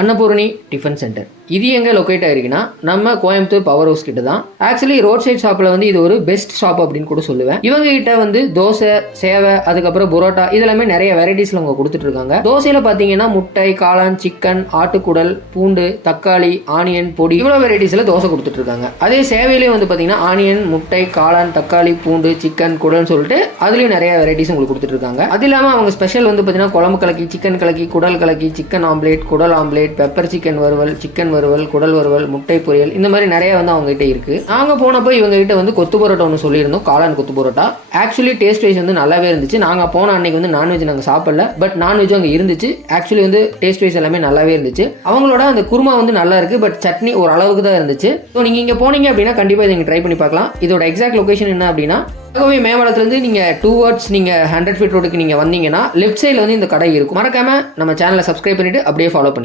Annapurani tiffin centre. இது எங்கே locate ஆகிருக்குன்னா நம்ம கோயம்புத்தூர் பவர் ஹவுஸ் கிட்ட தான். ஆக்சுவலி ரோட் சைட் ஷாப்பில் வந்து இது ஒரு பெஸ்ட் ஷாப் அப்படின்னு கூட சொல்லுவேன். இவங்க கிட்ட வந்து தோசை, சேவை, அதுக்கப்புறம் புரோட்டா இதெல்லாமே நிறைய வெரைட்டிஸில் அவங்க கொடுத்துட்டு இருக்காங்க. தோசையில் பார்த்தீங்கன்னா முட்டை, காளான், சிக்கன், ஆட்டுக்குடல், பூண்டு, தக்காளி, ஆனியன் பொடி இவ்வளோ வெரைட்டிஸில் தோசை கொடுத்துட்டு இருக்காங்க. அதே சேவையிலே வந்து பார்த்தீங்கன்னா ஆனியன், முட்டை, காளான், தக்காளி, பூண்டு, சிக்கன், குடல்னு சொல்லிட்டு அதுலேயும் நிறைய வெரைட்டிஸ் உங்களுக்கு கொடுத்துட்டு இருக்காங்க. அது இல்லாமல் அவங்க ஸ்பெஷல் வந்து பார்த்தீங்கன்னா குழம்பு கலக்கி, சிக்கன் கலக்கி, குடல் கலக்கி, சிக்கன் ஆம்லேட், குடல் ஆம்லேட், பெப்பர் சிக்கன் வறுவல், சிக்கன் வறுவல், குடல் வறுவல், முட்டை பொரியல் இந்த மாதிரி நிறைய வந்து அவங்க கிட்ட இருக்கு. நாங்கள் போனப்போ இவங்க கிட்ட வந்து கொத்து பரோட்டா ஒன்று சொல்லியிருந்தோம், காளான் கொத்து பரோட்டா. ஆக்சுவலி டேஸ்ட் வைஸ் வந்து நல்லாவே இருந்துச்சு. நாங்கள் போன அன்னைக்கு வந்து நான்வெஜ் நாங்கள் சாப்பிடல, பட் நான்வெஜ் அங்கே இருந்துச்சு. ஆக்சுவலி வந்து டேஸ்ட் வைஸ் எல்லாமே நல்லாவே இருந்துச்சு. அவங்களோட அந்த குருமா வந்து நல்லா இருக்கு, பட் சட்னி ஒரு அளவுக்கு தான் இருந்துச்சு. ஸோ நீங்கள் இங்கே போனீங்க அப்படின்னா கண்டிப்பாக இதை நீங்கள் ட்ரை பண்ணி பார்க்கலாம். இதோட எக்ஸாக்ட் லொகேஷன் என்ன அப்படின்னா ஆகவே மேம்பாலத்துலேருந்து நீங்கள் 2 words நீங்கள் 100 feet ரோடுக்கு நீங்கள் வந்தீங்கன்னா லெஃப்ட் சைடில் வந்து இந்த கடை இருக்கும். மறக்காமல் நம்ம சேனலை சப்ஸ்கிரைப் பண்ணிவிட்டு அப்படியே ஃபாலோ பண்ணி